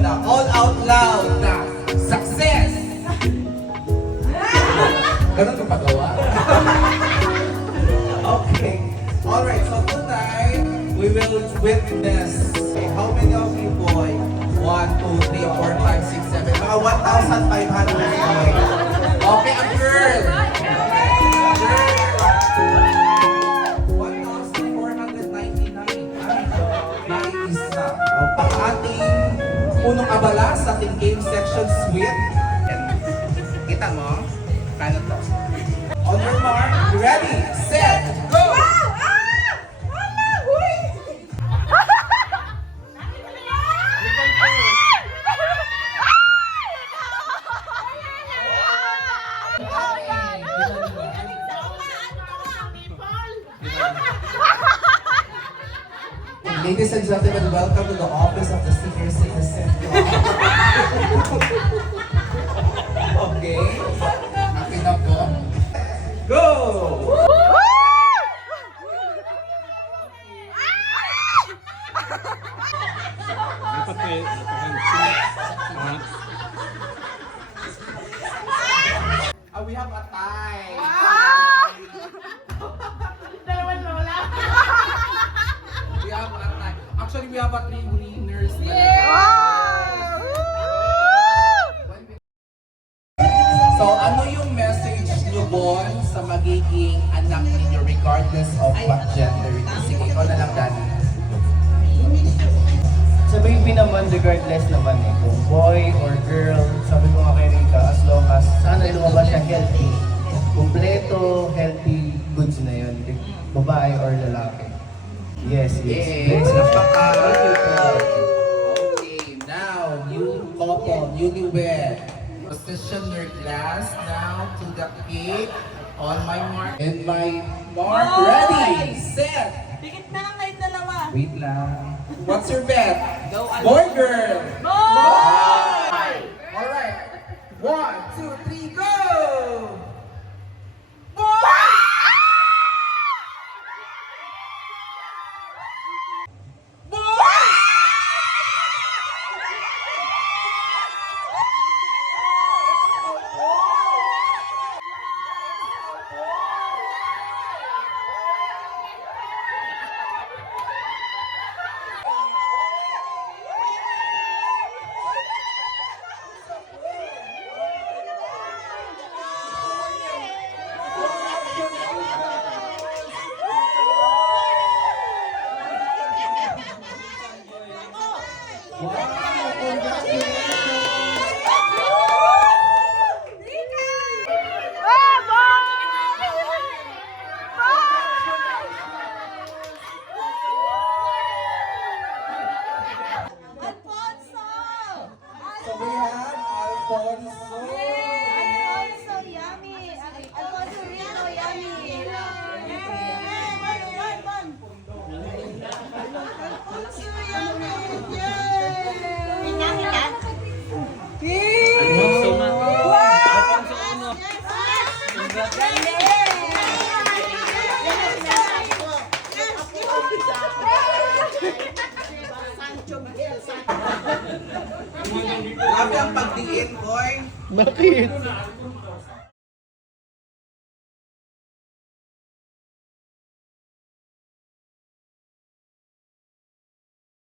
na all out loud na success! Ganun ka pagawa? Okay. Alright, so tonight, we will witness how many of you boy? 1, 2, 3, 4, 5, 6, 7. Mga 1,500 boy. Okay, ang girl. 1,499. Naisa. Ang ating punong abala sa ating game section suite. Kita mo? Kano to? On your mark, ready, set, go! Ladies and gentlemen, welcome to the office of the senior citizen. Okay. Happy na po. Go! Dapat may We have a tie. Dalawang lola. We have a tie. Actually, we have a 3 winners. So, ano yung message nyo, Bon, sa magiging anak ninyo regardless of what gender it is? Sige, ikaw na lang, Dani. Sabihin ko naman regardless naman eh, kung boy or girl, sabi ko nga kay Rika, as long as sana lumabas siya healthy, kumpleto, healthy goods na yun, babae or lalaki. Yes, yes. Yes, Bless you. Okay, now, new couple, newlywed. Position your glass now to the cake. On my mark. And my mark, ready, set. Dikit na lang kayong dalawa. Wait lang. What's your bet? Boy, girl. Boy! Alright. 1, 2, 3, go! So we have Alfonso. Alfonso, yummy. Alfonso Rico, yummy. Alfonso, yummy. Alfonso na. Alfonso uno. Grabe ang pagdiin, boy. Bakit?